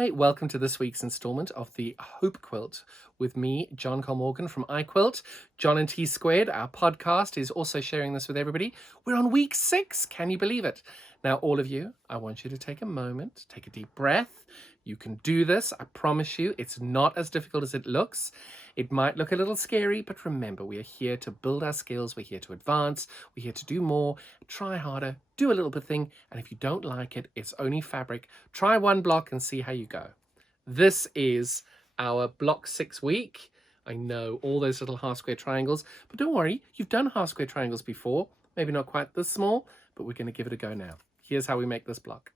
Hi, welcome to this week's installment of the Hope Quilt with me, John Cole Morgan from iQuilt. John and T Squared, our podcast, is also sharing this with everybody. We're on week 6. Can you believe it? Now, all of you, I want you to take a moment, take a deep breath. You can do this. I promise you, it's not as difficult as it looks. It might look a little scary, but remember, we are here to build our skills. We're here to advance. We're here to do more, try harder, do a little bit thing. And if you don't like it, it's only fabric. Try one block and see how you go. This is our block 6 week. I know all those little half square triangles, but don't worry, you've done half square triangles before. Maybe not quite this small, but we're going to give it a go now. Here's how we make this block.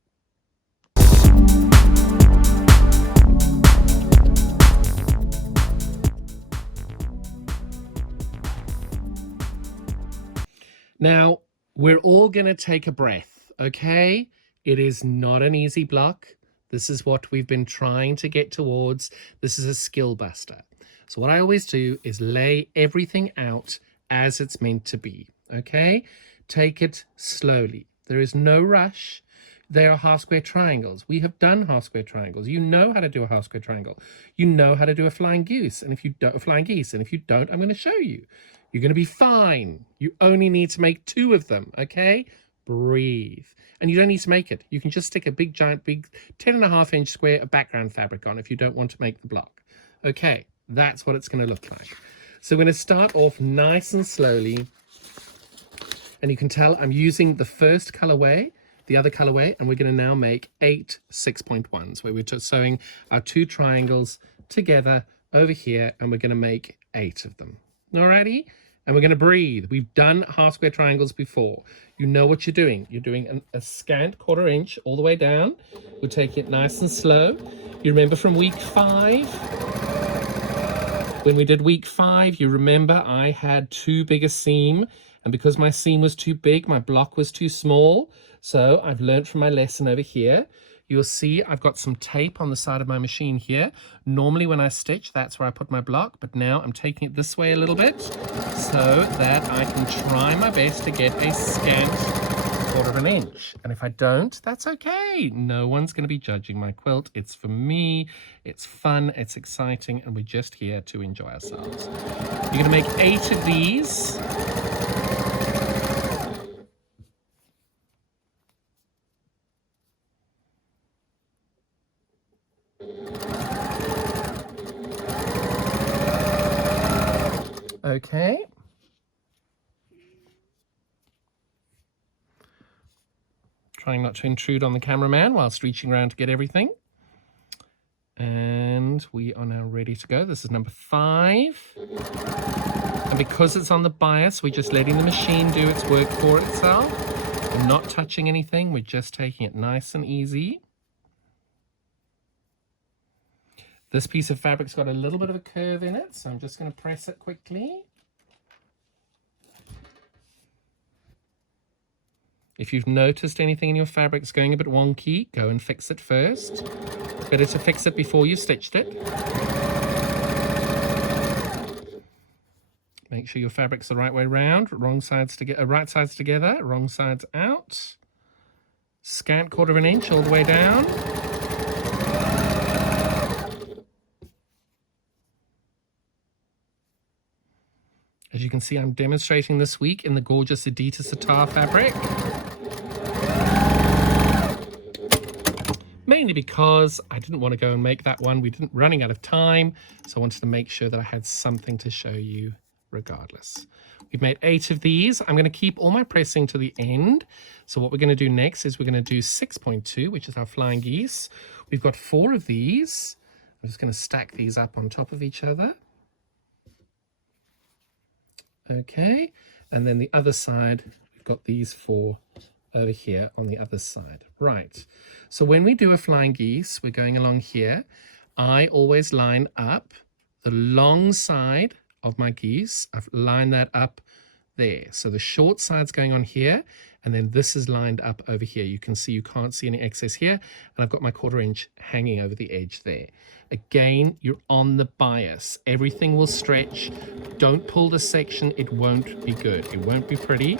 Now, we're all going to take a breath, okay? It is not an easy block. This is what we've been trying to get towards. This is a skill buster. So what I always do is lay everything out as it's meant to be, okay? Take it slowly. There is no rush. They are half square triangles. We have done half square triangles. You know how to do a half square triangle. You know how to do a flying goose. And if you don't, I'm going to show you. You're going to be fine. You only need to make 2 of them, okay? Breathe. And you don't need to make it. You can just stick a big 10.5-inch square of background fabric on if you don't want to make the block. Okay, that's what it's going to look like. So we're going to start off nice and slowly. And you can tell I'm using the first colorway, the other colorway, and we're going to now make 8 6.1s where we're just sewing our 2 triangles together over here, and we're going to make 8 of them. Alrighty? And we're going to breathe. We've done half square triangles before. You know what you're doing. You're doing a scant 1/4 inch all the way down. We'll take it nice and slow. You remember from week 5? When we did week 5, you remember I had too big a seam. And because my seam was too big, my block was too small. So I've learned from my lesson over here. You'll see I've got some tape on the side of my machine here. Normally when I stitch, that's where I put my block, but now I'm taking it this way a little bit so that I can try my best to get a scant 1/4 inch. And if I don't, that's okay. No one's going to be judging my quilt. It's for me, it's fun, it's exciting, and we're just here to enjoy ourselves. You're going to make 8 of these. Okay. Trying not to intrude on the cameraman whilst reaching around to get everything. And we are now ready to go. This is number 5. And because it's on the bias, we're just letting the machine do its work for itself. We're not touching anything. We're just taking it nice and easy. This piece of fabric's got a little bit of a curve in it, so I'm just going to press it quickly. If you've noticed anything in your fabric's going a bit wonky, go and fix it first. Better to fix it before you stitched it. Make sure your fabric's the right way round. Wrong sides together, right sides together, wrong sides out. Scant 1/4 inch all the way down. As you can see, I'm demonstrating this week in the gorgeous Adidas Satar fabric. Mainly because I didn't want to go and make that one. We didn't running out of time, so I wanted to make sure that I had something to show you regardless. We've made 8 of these. I'm going to keep all my pressing to the end. So what we're going to do next is we're going to do 6.2, which is our flying geese. We've got 4 of these. I'm just going to stack these up on top of each other. Okay, and then the other side, we've got these 4 over here on the other side. Right, so when we do a flying geese, we're going along here. I always line up the long side of my geese. I've lined that up there. So the short side's going on here, and then this is lined up over here. You can see you can't see any excess here, and I've got my 1/4 inch hanging over the edge there. Again, you're on the bias. Everything will stretch. Don't pull the section. It won't be good. It won't be pretty.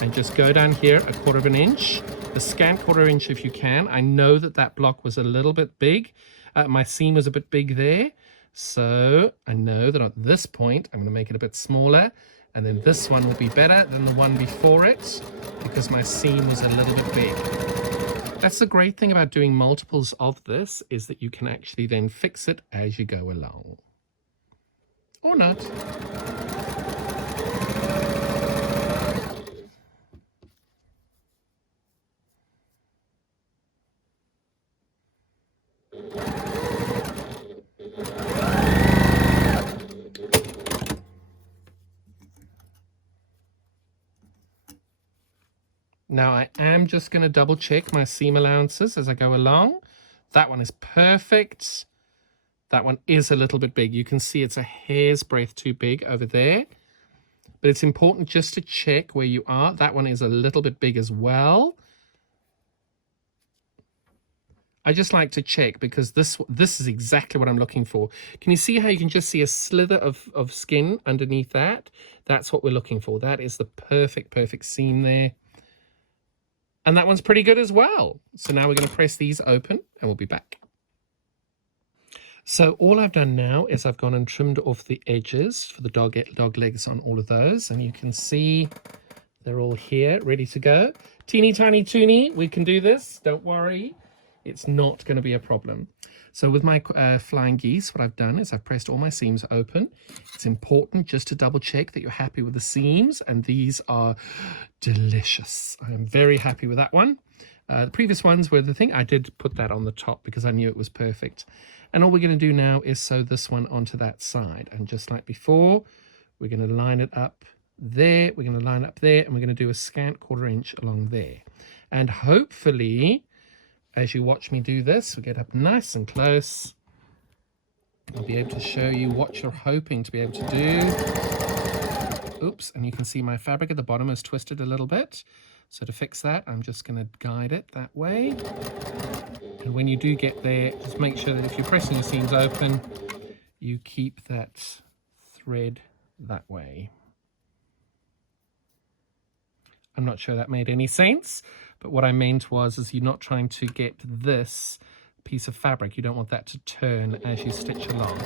And just go down here a 1/4 inch. The scant 1/4 inch if you can. I know that that block was a little bit big. my seam was a bit big there. So I know that at this point, I'm going to make it a bit smaller. And then this one will be better than the one before it because my seam was a little bit big. That's the great thing about doing multiples of this, is that you can actually then fix it as you go along. Or not. Now I am just going to double check my seam allowances as I go along. That one is perfect. That one is a little bit big. You can see it's a hair's breadth too big over there. But it's important just to check where you are. That one is a little bit big as well. I just like to check because this is exactly what I'm looking for. Can you see how you can just see a slither of skin underneath that? That's what we're looking for. That is the perfect seam there. And that one's pretty good as well. So now we're going to press these open and we'll be back. So all I've done now is I've gone and trimmed off the edges for the dog legs on all of those. And you can see they're all here, ready to go. Teeny tiny toony, we can do this. Don't worry. It's not going to be a problem. So with my flying geese, what I've done is I've pressed all my seams open. It's important just to double check that you're happy with the seams, and these are delicious. I am very happy with that one. The previous ones were the thing. I did put that on the top because I knew it was perfect. And all we're going to do now is sew this one onto that side. And just like before, we're going to line it up there. We're going to line up there, and we're going to do a scant 1/4 inch along there. And hopefully, as you watch me do this, we get up nice and close. I'll be able to show you what you're hoping to be able to do. Oops, and you can see my fabric at the bottom is twisted a little bit. So to fix that, I'm just going to guide it that way. And when you do get there, just make sure that if you're pressing your seams open, you keep that thread that way. I'm not sure that made any sense, but what I meant was is you're not trying to get this piece of fabric. You don't want that to turn as you stitch along.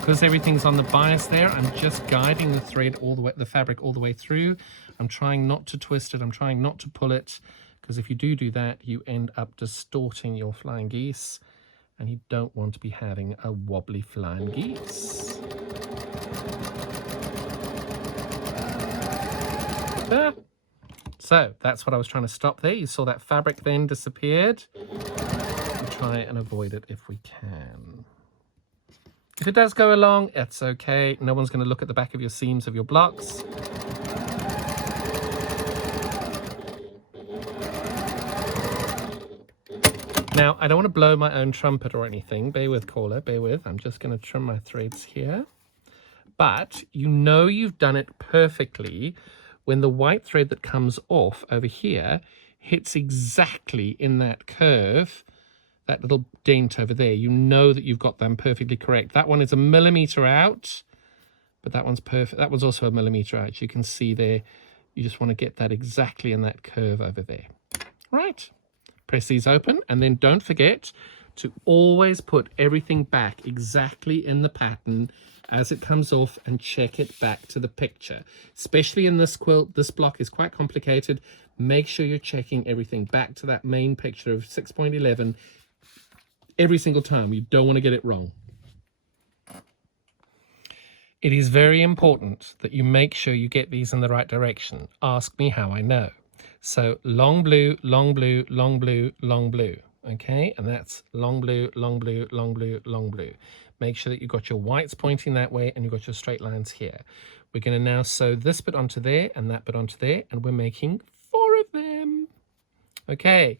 Because everything's on the bias there, I'm just guiding the thread all the way, the fabric all the way through. I'm trying not to twist it. I'm trying not to pull it, because if you do that, you end up distorting your flying geese, and you don't want to be having a wobbly flying geese. So that's what I was trying to stop there. You saw that fabric then disappeared. We'll try and avoid it if we can. If it does go along, it's okay. No one's going to look at the back of your seams of your blocks. Now, I don't want to blow my own trumpet or anything. Bear with, caller, bear with. I'm just going to trim my threads here. But you know you've done it perfectly when the white thread that comes off over here hits exactly in that curve, that little dent over there. You know that you've got them perfectly correct. That one is 1 millimeter out, but that one's perfect. That one's also 1 millimeter out. You can see there, you just want to get that exactly in that curve over there. Right, press these open, and then don't forget to always put everything back exactly in the pattern as it comes off, and check it back to the picture. Especially in this quilt, this block is quite complicated. Make sure you're checking everything back to that main picture of 6.11 every single time. You don't want to get it wrong. It is very important that you make sure you get these in the right direction. Ask me how I know. So long blue, long blue, long blue, long blue. Okay, and that's long blue, long blue, long blue, long blue. Make sure that you've got your whites pointing that way and you've got your straight lines here. We're going to now sew this bit onto there and that bit onto there, and we're making 4 of them. Okay,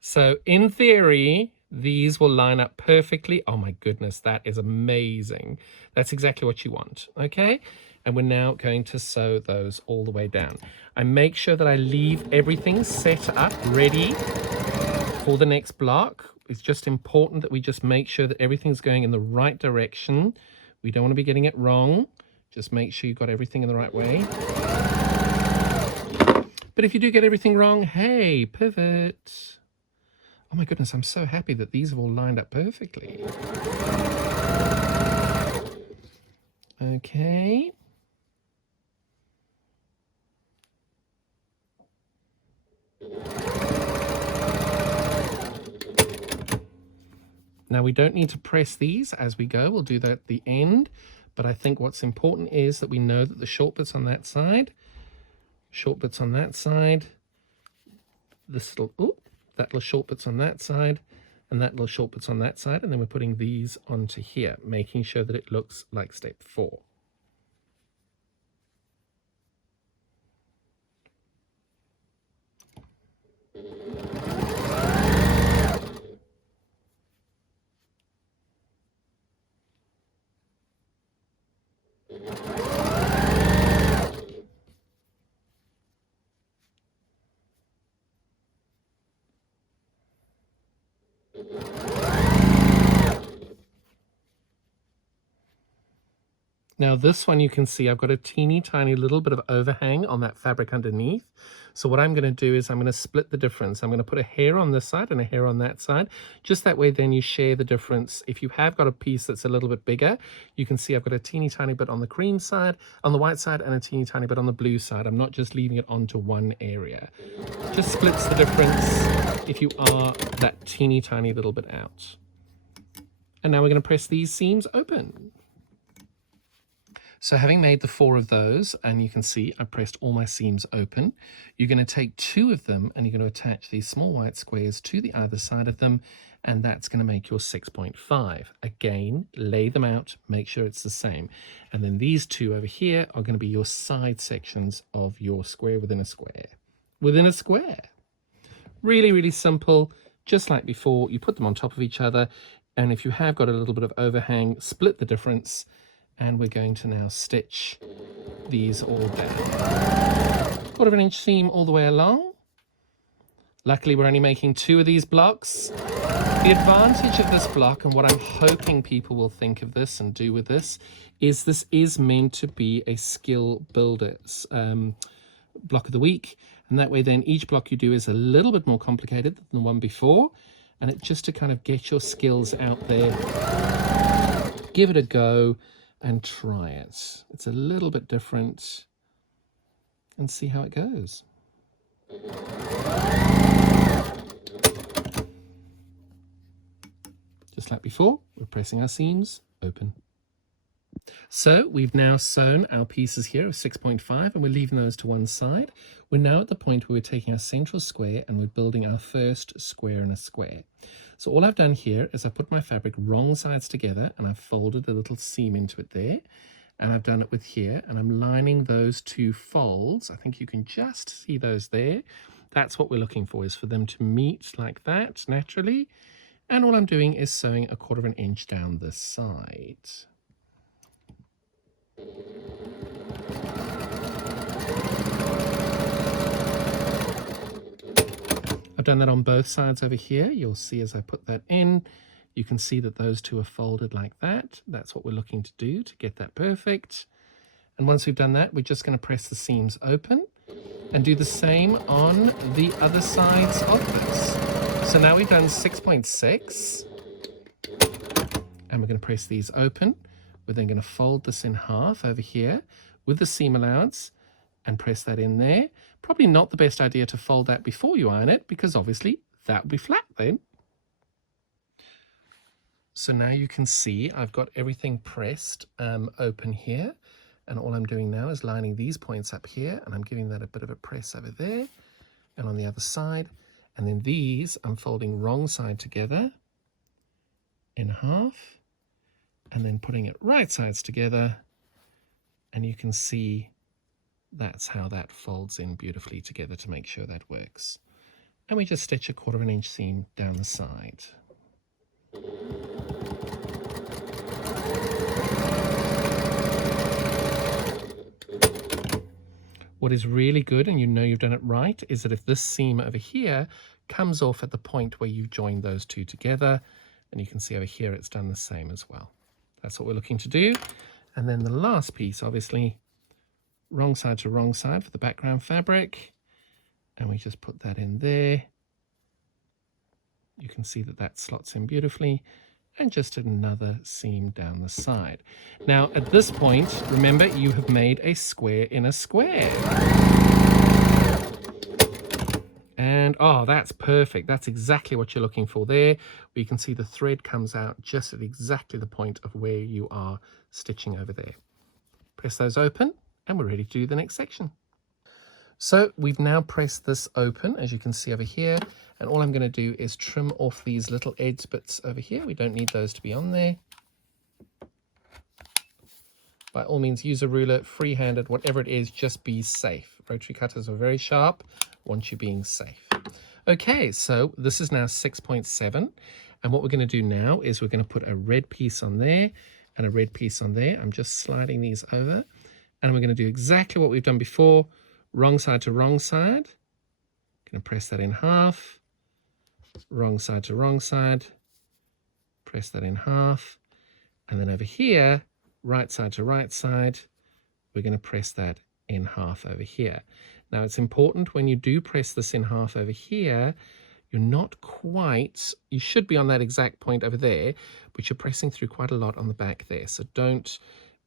so in theory, these will line up perfectly. Oh my goodness, that is amazing. That's exactly what you want, okay? And we're now going to sew those all the way down. I make sure that I leave everything set up, ready for the next block. It's just important that we just make sure that everything's going in the right direction. We don't want to be getting it wrong. Just make sure you've got everything in the right way. But if you do get everything wrong, hey, pivot. Oh my goodness, I'm so happy that these have all lined up perfectly. Okay. Now we don't need to press these as we go. We'll do that at the end. But I think what's important is that we know that the short bit's on that side, short bit's on that side, this little, that little short bit's on that side, and that little short bit's on that side. And then we're putting these onto here, making sure that it looks like step 4. Now this one you can see I've got a teeny tiny little bit of overhang on that fabric underneath. So what I'm going to do is I'm going to split the difference. I'm going to put a hair on this side and a hair on that side. Just that way then you share the difference. If you have got a piece that's a little bit bigger, you can see I've got a teeny tiny bit on the cream side, on the white side, and a teeny tiny bit on the blue side. I'm not just leaving it onto one area. Just splits the difference if you are that teeny tiny little bit out. And now we're going to press these seams open. So having made the 4 of those, and you can see I pressed all my seams open, you're going to take 2 of them and you're going to attach these small white squares to the either side of them, and that's going to make your 6.5. Again, lay them out, make sure it's the same. And then these 2 over here are going to be your side sections of your square within a square. Within a square. Really, really simple. Just like before, you put them on top of each other, and if you have got a little bit of overhang, split the difference. And we're going to now stitch these all down. 1/4 inch seam all the way along. Luckily, we're only making 2 of these blocks. The advantage of this block, and what I'm hoping people will think of this and do with this is meant to be a skill builder block of the week. And that way then each block you do is a little bit more complicated than the one before. And it just to kind of get your skills out there. Give it a go. And try it. It's a little bit different, and see how it goes. Just like before, we're pressing our seams open. So we've now sewn our pieces here of 6.5, and we're leaving those to one side. We're now at the point where we're taking our central square and we're building our first square in a square. So all I've done here is I've put my fabric wrong sides together and I've folded a little seam into it there. And I've done it with here, and I'm lining those 2 folds. I think you can just see those there. That's what we're looking for, is for them to meet like that naturally. And all I'm doing is sewing 1/4 inch down this side. I've done that on both sides over here. You'll see as I put that in, you can see that those 2 are folded like that. That's what we're looking to do to get that perfect. And once we've done that, we're just going to press the seams open and do the same on the other sides of this. So now we've done 6.6, and we're going to press these open. We're then going to fold this in half over here with the seam allowance and press that in there. Probably not the best idea to fold that before you iron it, because obviously that would be flat then. So now you can see I've got everything pressed open here, and all I'm doing now is lining these points up here, and I'm giving that a bit of a press over there and on the other side. And then these I'm folding wrong side together in half, and then putting it right sides together, and you can see that's how that folds in beautifully together to make sure that works. And we just stitch 1/4 inch seam down the side. What is really good, and you know you've done it right, is that if this seam over here comes off at the point where you've joined those 2 together, and you can see over here it's done the same as well. That's what we're looking to do. And then the last piece, obviously, wrong side to wrong side for the background fabric, and we just put that in there. You can see that that slots in beautifully, and just another seam down the side. Now at this point, remember, you have made a square in a square. And oh, that's perfect. That's exactly what you're looking for there. You can see the thread comes out just at exactly the point of where you are stitching over there. Press those open and we're ready to do the next section. So we've now pressed this open, as you can see over here, and all I'm going to do is trim off these little edge bits over here. We don't need those to be on there. By all means, use a ruler, free-handed, whatever it is, just be safe. Rotary cutters are very sharp, want you being safe. Okay, so this is now 6.7, and what we're going to do now is we're going to put a red piece on there and a red piece on there. I'm just sliding these over, and we're going to do exactly what we've done before, wrong side to wrong side. Going to press that in half, wrong side to wrong side, press that in half, and then over here, right side to right side, we're going to press that in half over here. Now it's important when you do press this in half over here, you're not quite, you should be on that exact point over there, but you're pressing through quite a lot on the back there. So don't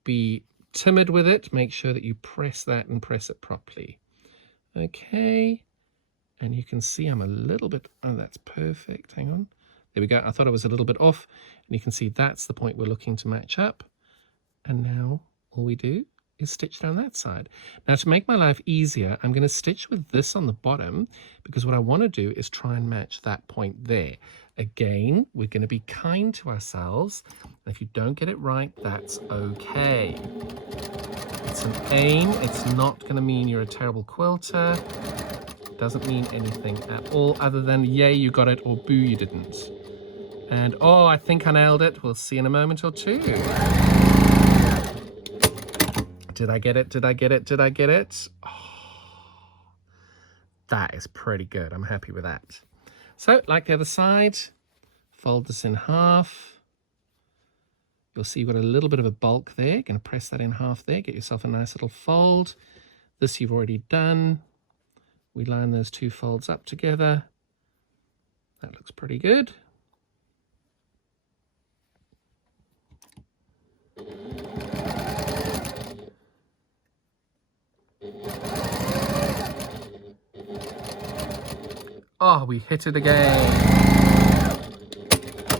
be timid with it. Make sure that you press that and press it properly. Okay, and you can see I'm a little bit, oh, that's perfect. Hang on. There we go. I thought I was a little bit off, and you can see that's the point we're looking to match up. And now all we do is stitch down that side. Now to make my life easier, I'm going to stitch with this on the bottom, because what I want to do is try and match that point there. Again, we're going to be kind to ourselves. And if you don't get it right, that's okay. It's an aim. It's not going to mean you're a terrible quilter. It doesn't mean anything at all other than yay, you got it, or boo, you didn't. And oh, I think I nailed it. We'll see in a moment or two. Did I get it? Did I get it? Did I get it? Oh, that is pretty good. I'm happy with that. So, like the other side, fold this in half. You'll see you've got a little bit of a bulk there. Going to press that in half there. Get yourself a nice little fold. This you've already done. We line those two folds up together. That looks pretty good. Oh, we hit it again.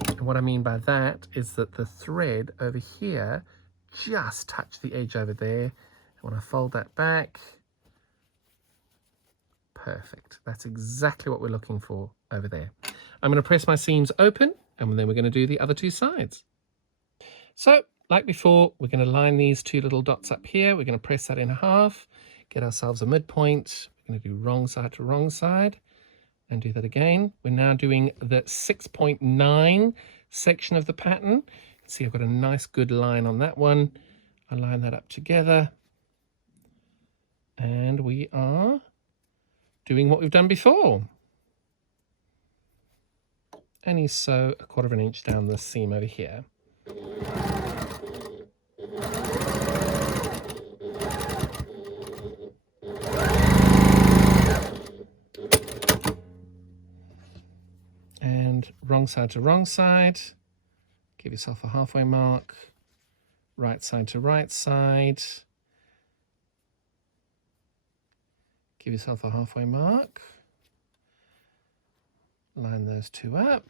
And what I mean by that is that the thread over here just touched the edge over there. And when I fold that back, perfect. That's exactly what we're looking for over there. I'm going to press my seams open, and then we're going to do the other two sides. So, like before, we're going to line these two little dots up here. We're going to press that in half, get ourselves a midpoint. We're going to do wrong side to wrong side. And do that again. We're now doing the 6.9 section of the pattern. You can see I've got a nice good line on that one. I line that up together. And we are doing what we've done before. And you sew 1/4 inch down the seam over here. And wrong side to wrong side, give yourself a halfway mark, right side to right side, give yourself a halfway mark, line those two up,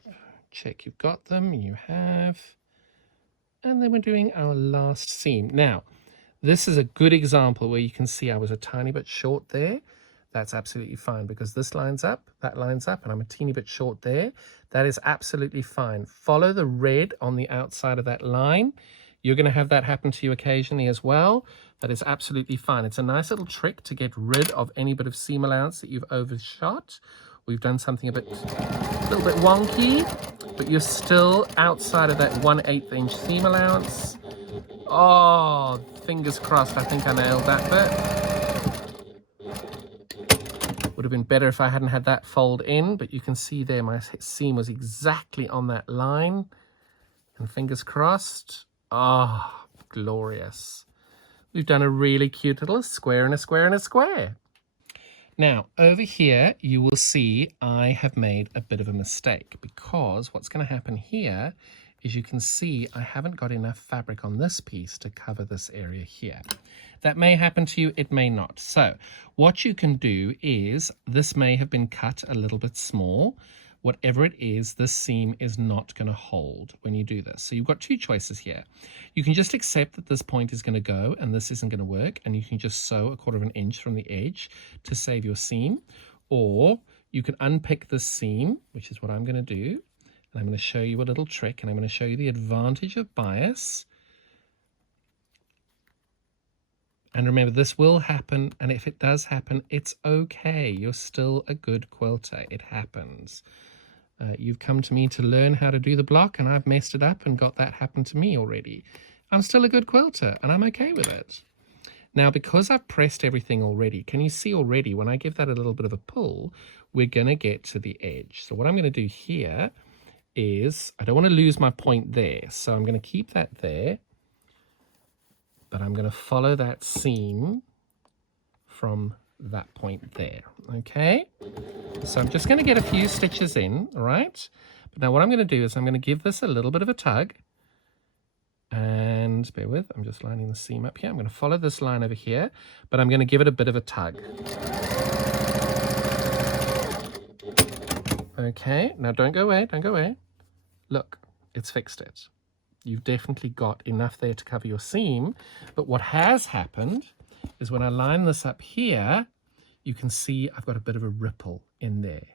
check you've got them, you have, and then we're doing our last seam. Now, this is a good example where you can see I was a tiny bit short there. That's absolutely fine because this lines up, that lines up, and I'm a teeny bit short there. That is absolutely fine. Follow the red on the outside of that line. You're going to have that happen to you occasionally as well. That is absolutely fine. It's a nice little trick to get rid of any bit of seam allowance that you've overshot. We've done something a little bit wonky, but you're still outside of that 1/8 inch seam allowance. Oh, fingers crossed, I think I nailed that bit. Would have been better if I hadn't had that fold in, but you can see there my seam was exactly on that line. And fingers crossed. Ah, oh, glorious. We've done a really cute little square and a square and a square. Now, over here, you will see I have made a bit of a mistake, because what's going to happen here is you can see I haven't got enough fabric on this piece to cover this area here. That may happen to you, it may not. So what you can do is, this may have been cut a little bit small. Whatever it is, this seam is not going to hold when you do this. So you've got two choices here. You can just accept that this point is going to go and this isn't going to work, and you can just sew 1/4 inch from the edge to save your seam. Or you can unpick this seam, which is what I'm going to do. And I'm going to show you a little trick, and I'm going to show you the advantage of bias. And remember, this will happen, and if it does happen, it's okay. You're still a good quilter. It happens. You've come to me to learn how to do the block, and I've messed it up and got that happen to me already. I'm still a good quilter, and I'm okay with it. Now, because I've pressed everything already, can you see already when I give that a little bit of a pull, we're going to get to the edge. So what I'm going to do here is, I don't want to lose my point there, so I'm going to keep that there, but I'm going to follow that seam from that point there. Okay, so I'm just going to get a few stitches in, all right? But now what I'm going to do is I'm going to give this a little bit of a tug, and bear with, I'm just lining the seam up here. I'm going to follow this line over here, but I'm going to give it a bit of a tug. Okay, now don't go away, don't go away. Look, it's fixed it. You've definitely got enough there to cover your seam, but what has happened is when I line this up here, you can see I've got a bit of a ripple in there.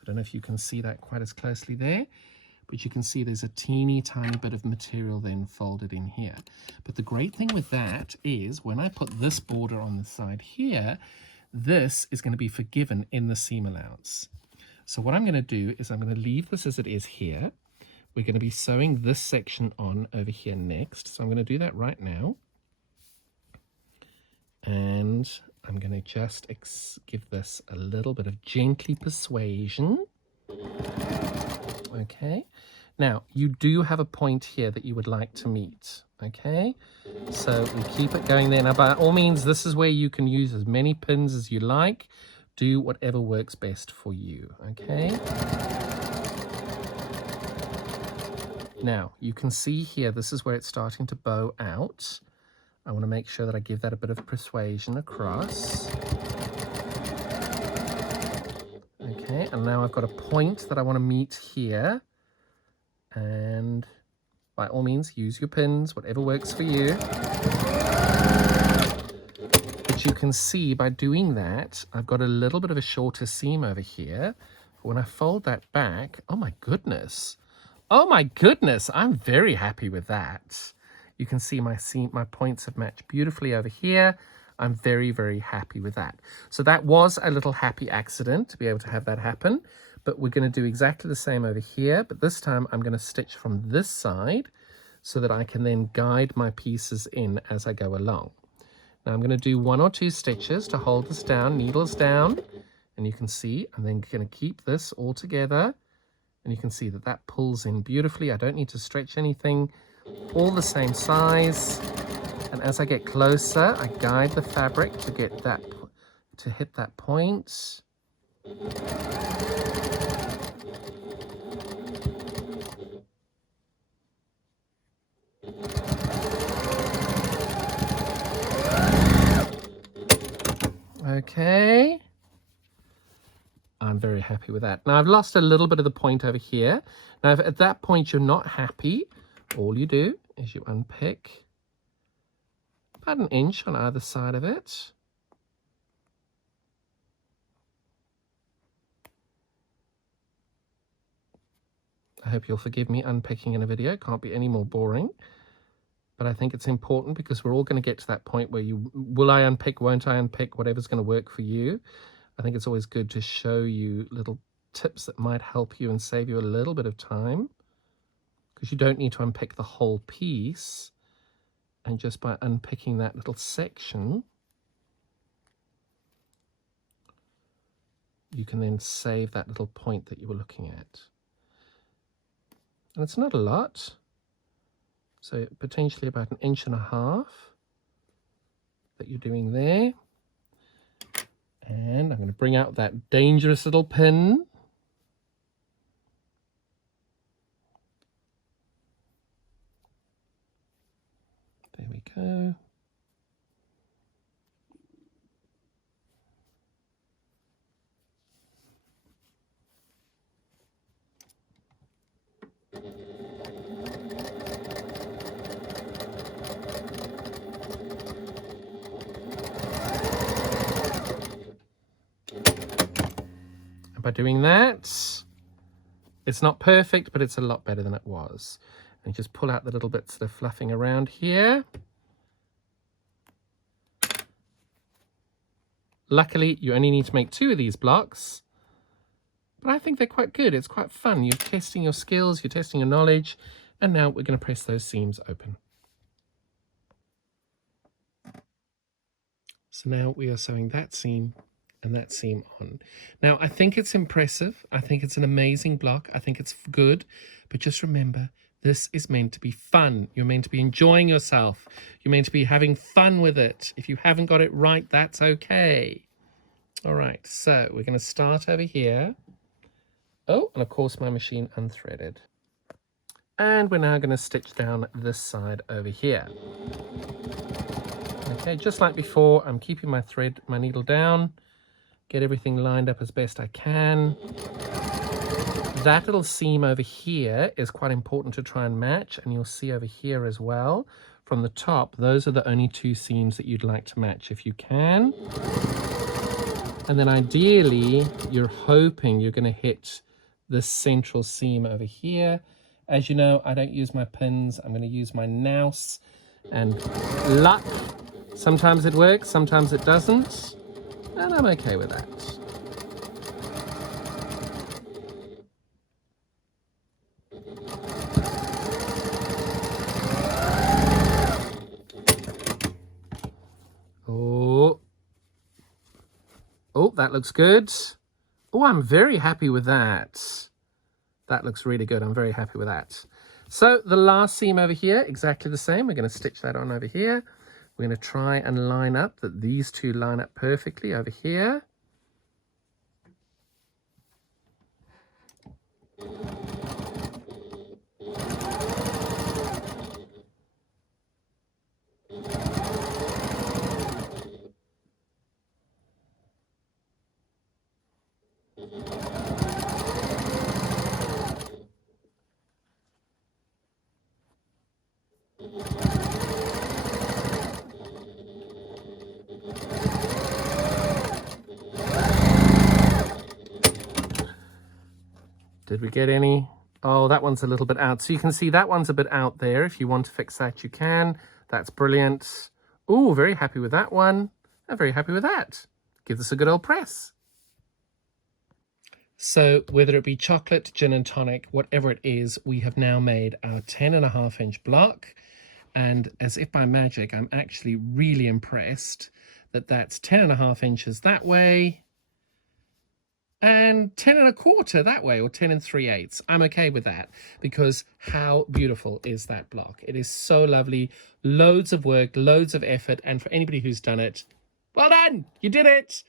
I don't know if you can see that quite as closely there, but you can see there's a teeny tiny bit of material then folded in here. But the great thing with that is when I put this border on the side here, this is going to be forgiven in the seam allowance. So what I'm going to do is I'm going to leave this as it is here. We're going to be sewing this section on over here next. So I'm going to do that right now. And I'm going to just give this a little bit of gently persuasion. Okay. Now, you do have a point here that you would like to meet. Okay. So we keep it going there. Now, by all means, this is where you can use as many pins as you like. Do whatever works best for you. Okay. Now, you can see here, this is where it's starting to bow out. I want to make sure that I give that a bit of persuasion across. Okay, and now I've got a point that I want to meet here. And by all means, use your pins, whatever works for you. But you can see by doing that, I've got a little bit of a shorter seam over here. But when I fold that back, oh my goodness. Oh my goodness, I'm very happy with that. You can see my points have matched beautifully over here. I'm very, very happy with that. So that was a little happy accident to be able to have that happen. But we're going to do exactly the same over here. But this time I'm going to stitch from this side so that I can then guide my pieces in as I go along. Now I'm going to do 1 or 2 stitches to hold this down, needles down. And you can see I'm then going to keep this all together. And you can see that that pulls in beautifully. I don't need to stretch anything. All the same size. And as I get closer, I guide the fabric to get that, to hit that point. Okay. I'm very happy with that. Now I've lost a little bit of the point over here. Now if at that point you're not happy, all you do is you unpick about 1 inch on either side of it. I hope you'll forgive me unpicking in a video. Can't be any more boring. But I think it's important because we're all going to get to that point where will I unpick, won't I unpick, whatever's going to work for you. I think it's always good to show you little tips that might help you and save you a little bit of time, because you don't need to unpick the whole piece. And just by unpicking that little section, you can then save that little point that you were looking at. And it's not a lot. So potentially about 1.5 inches that you're doing there. And I'm going to bring out that dangerous little pin. There we go. And by doing that, it's not perfect, but it's a lot better than it was. And just pull out the little bits that are fluffing around here. Luckily, you only need to make 2 of these blocks, but I think they're quite good. It's quite fun. You're testing your skills, you're testing your knowledge, and now we're going to press those seams open. So now we are sewing that seam and that seam on. Now, I think it's impressive. I think it's an amazing block. I think it's good, but just remember, this is meant to be fun. You're meant to be enjoying yourself. You're meant to be having fun with it. If you haven't got it right, that's okay. All right, so we're going to start over here. Oh, and of course my machine unthreaded. And we're now going to stitch down this side over here. Okay, just like before, I'm keeping my needle down, get everything lined up as best I can. That little seam over here is quite important to try and match, and you'll see over here as well, from the top, those are the only 2 seams that you'd like to match if you can. And then ideally, you're hoping you're going to hit this central seam over here. As you know, I don't use my pins. I'm going to use my nouse and luck. Sometimes it works, sometimes it doesn't, and I'm okay with that. Oh, that looks good. Oh, I'm very happy with that. That looks really good. I'm very happy with that. So the last seam over here, exactly the same. We're going to stitch that on over here. We're going to try and line up that these 2 line up perfectly over here. Did we get any? Oh, that one's a little bit out. So you can see that one's a bit out there. If you want to fix that, you can. That's brilliant. Oh, very happy with that one. I'm very happy with that. Give this a good old press. So whether it be chocolate, gin and tonic, whatever it is, we have now made our 10.5-inch block. And as if by magic, I'm actually really impressed that that's 10.5 inches that way and 10.25 that way, or 10 3/8. I'm okay with that, because how beautiful is that block? It is so lovely. Loads of work, loads of effort, and for anybody who's done it, well done, you did it.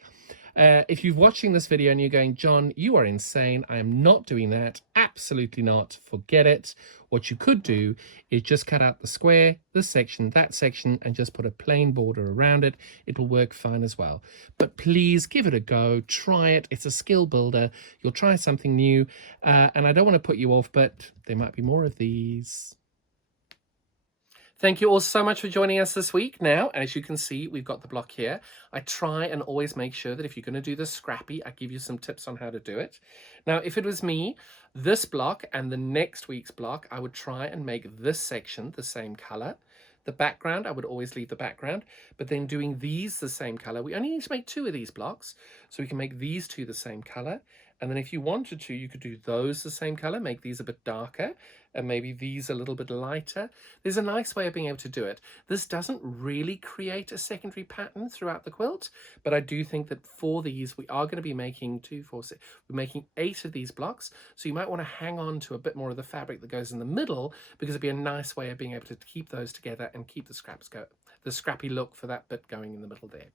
If you're watching this video and you're going, John, you are insane, I am not doing that, absolutely not, forget it. What you could do is just cut out the square, this section, that section, and just put a plain border around it. It'll work fine as well. But please give it a go, try it. It's a skill builder. You'll try something new, and I don't want to put you off, but there might be more of these. Thank you all so much for joining us this week. Now, as you can see, we've got the block here. I try and always make sure that if you're going to do this scrappy, I give you some tips on how to do it. Now, if it was me, this block and the next week's block, I would try and make this section the same color. The background, I would always leave the background, but then doing these the same color. We only need to make 2 of these blocks, so we can make these 2 the same color. And then if you wanted to, you could do those the same color, make these a bit darker, and maybe these a little bit lighter. There's a nice way of being able to do it. This doesn't really create a secondary pattern throughout the quilt, but I do think that for these, we are going to be making 2, 4, 6, we're making 8 of these blocks. So you might want to hang on to a bit more of the fabric that goes in the middle, because it'd be a nice way of being able to keep those together and keep the scrappy look for that bit going in the middle there.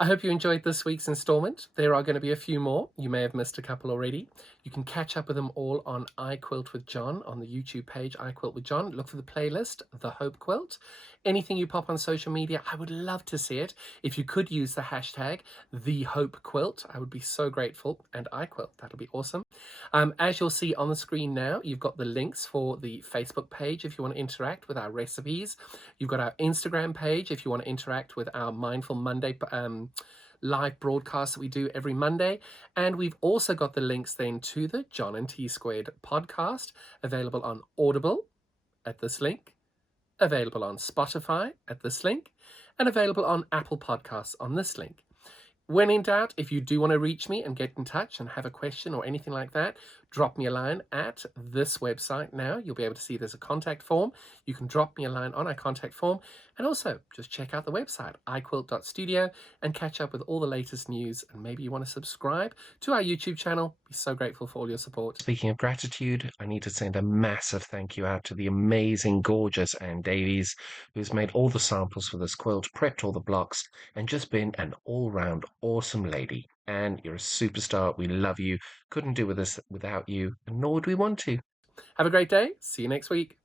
I hope you enjoyed this week's installment. There are going to be a few more. You may have missed a couple already. You can catch up with them all on iQuilt with John on the YouTube page, iQuilt with John. Look for the playlist, The Hope Quilt. Anything you pop on social media, I would love to see it. If you could use the hashtag, The Hope Quilt, I would be so grateful. And iQuilt, that'll be awesome. As you'll see on the screen now, you've got the links for the Facebook page if you want to interact with our recipes. You've got our Instagram page if you want to interact with our Mindful Monday live broadcast that we do every Monday. And we've also got the links then to the John and T Squared podcast, available on Audible at this link, available on Spotify at this link, and available on Apple Podcasts on this link. When in doubt, if you do want to reach me and get in touch and have a question or anything like that, drop me a line at this website now. You'll be able to see there's a contact form. You can drop me a line on our contact form. And also, just check out the website, iquilt.studio, and catch up with all the latest news. And maybe you want to subscribe to our YouTube channel. Be so grateful for all your support. Speaking of gratitude, I need to send a massive thank you out to the amazing, gorgeous Anne Davies, who's made all the samples for this quilt, prepped all the blocks, and just been an all-round awesome lady. And you're a superstar. We love you. Couldn't do with this without you, nor would we want to. Have a great day. See you next week.